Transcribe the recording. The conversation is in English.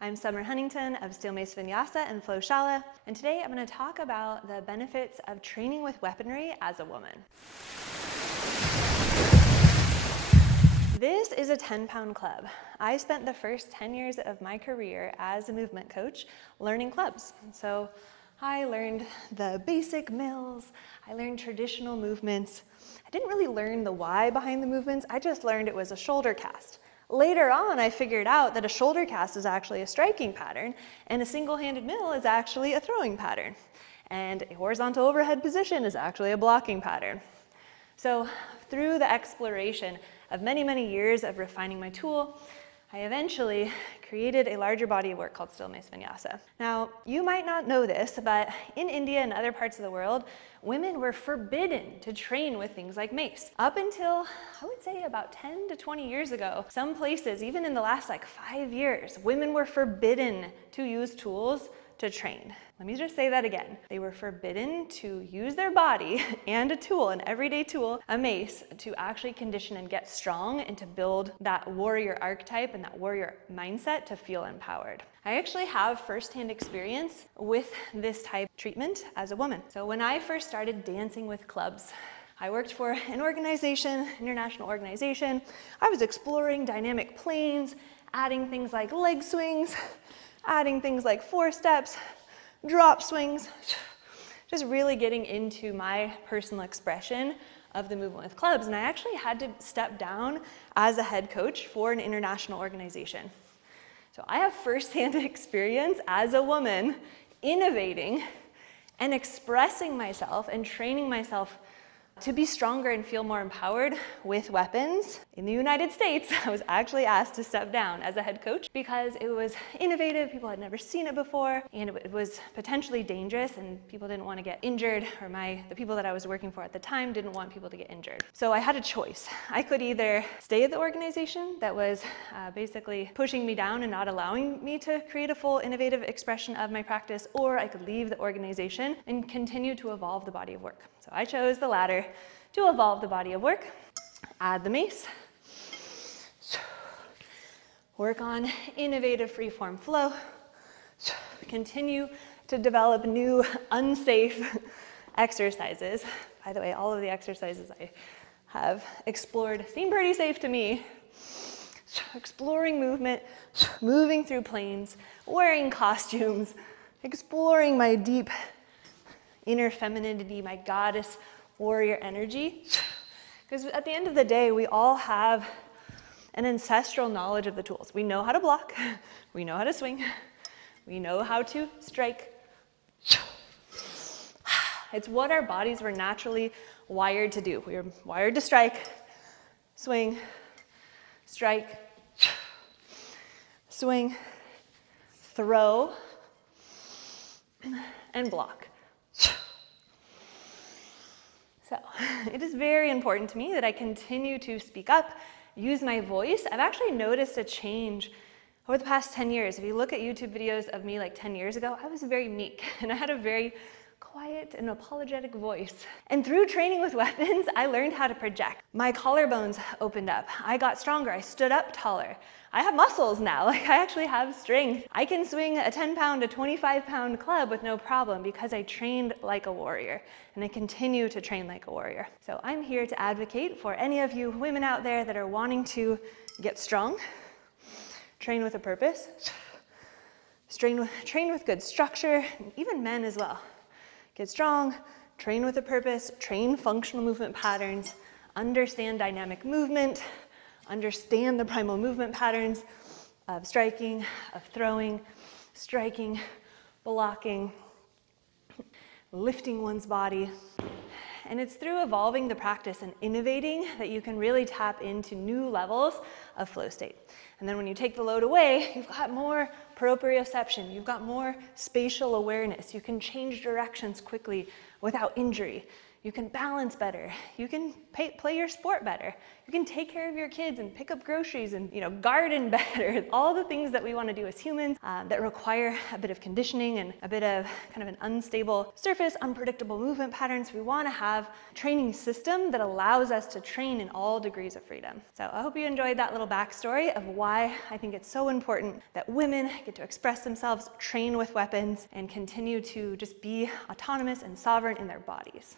I'm Summer Huntington of Steel Mace Vinyasa and Shala, and today I'm going to talk about the benefits of training with weaponry as a woman. This is a 10-pound club. I spent the first 10 years of my career as a movement coach learning clubs. So I learned the basic mills, I learned traditional movements. I didn't really learn the why behind the movements, I just learned it was a shoulder cast. Later on, I figured out that a shoulder cast is actually a striking pattern, and a single-handed mill is actually a throwing pattern. And a horizontal overhead position is actually a blocking pattern. So through the exploration of many, many years of refining my tool, I eventually created a larger body of work called Steel Mace Vinyasa. Now, you might not know this, but in India and other parts of the world, women were forbidden to train with things like mace. Up until, I would say, about 10 to 20 years ago, some places, even in the last 5 years, women were forbidden to use tools to train. Let me just say that again. They were forbidden to use their body and a tool, an everyday tool, a mace, to actually condition and get strong and to build that warrior archetype and that warrior mindset to feel empowered. I actually have firsthand experience with this type of treatment as a woman. So when I first started dancing with clubs, I worked for an organization, international organization. I was exploring dynamic planes, adding things like leg swings, adding things like 4 steps, drop swings, just really getting into my personal expression of the movement with clubs. And I actually had to step down as a head coach for an international organization. So I have firsthand experience as a woman innovating and expressing myself and training myself to be stronger and feel more empowered with weapons. In the United States, I was actually asked to step down as a head coach because it was innovative, people had never seen it before, and it was potentially dangerous, and people didn't want to get injured, or the people that I was working for at the time didn't want people to get injured. So I had a choice. I could either stay at the organization that was basically pushing me down and not allowing me to create a full innovative expression of my practice, or I could leave the organization and continue to evolve the body of work. So I chose the latter, to evolve the body of work, add the mace, work on innovative freeform flow, continue to develop new unsafe exercises. By the way, all of the exercises I have explored seem pretty safe to me. Exploring movement, moving through planes, wearing costumes, exploring my deep inner femininity, my goddess warrior energy. Because at the end of the day, we all have an ancestral knowledge of the tools. We know how to block, we know how to swing, we know how to strike. It's what our bodies were naturally wired to do. We were wired to strike, swing, strike, swing, throw, and block. So it is very important to me that I continue to speak up, use my voice. I've actually noticed a change over the past 10 years. If you look at YouTube videos of me 10 years ago, I was very meek and I had a very quiet and apologetic voice. And through training with weapons, I learned how to project. My collarbones opened up. I got stronger. I stood up taller. I have muscles now. I actually have strength. I can swing a 10-pound to 25-pound club with no problem because I trained like a warrior, and I continue to train like a warrior. So I'm here to advocate for any of you women out there that are wanting to get strong, train with a purpose, train with good structure, and even men as well. Get strong, train with a purpose, train functional movement patterns, understand dynamic movement, understand the primal movement patterns of striking, of throwing, striking, blocking, lifting one's body. And it's through evolving the practice and innovating that you can really tap into new levels of flow state. And then when you take the load away, you've got more proprioception, you've got more spatial awareness, you can change directions quickly without injury. You can balance better. You can play your sport better. You can take care of your kids and pick up groceries and, garden better. All the things that we want to do as humans that require a bit of conditioning and a bit of kind of an unstable surface, unpredictable movement patterns. We want to have a training system that allows us to train in all degrees of freedom. So I hope you enjoyed that little backstory of why I think it's so important that women get to express themselves, train with weapons, and continue to just be autonomous and sovereign in their bodies.